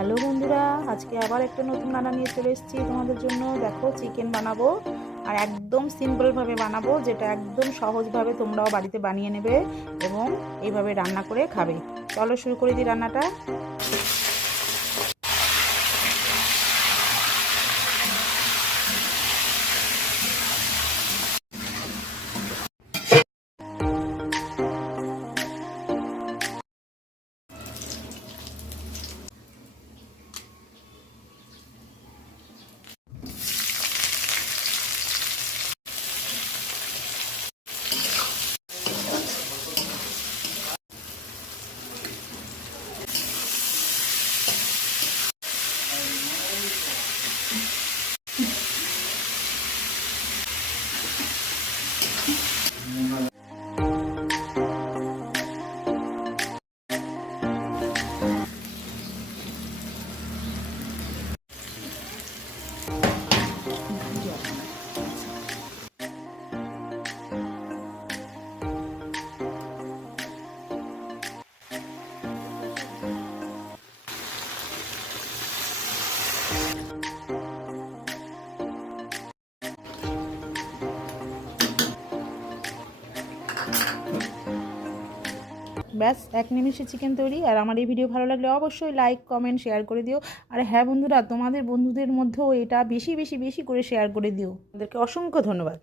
Hello বন্ধুরা, আজকে আবার একটা নতুন রান্না নিয়ে চলে এসেছি তোমাদের জন্য। দেখো, চিকেন বানাবো আর একদম সিম্পলভাবে বানাবো, যেটা একদম সহজভাবে তোমরাও বাড়িতে বানিয়ে নেবে এবং এইভাবে রান্না করে খাবে। চলো শুরু করে দিই রান্নাটা। ব্যাস, 1 নিমেষে চিকেন তৈরি। আর আমার এই ভিডিও ভালো লাগলে অবশ্যই লাইক, কমেন্ট, শেয়ার করে দিও। আর হ্যাঁ বন্ধুরা, তোমাদের বন্ধুদের মধ্যেও এটা বেশি বেশি বেশি করে শেয়ার করে দিও। ওদেরকে অসংখ্য ধন্যবাদ।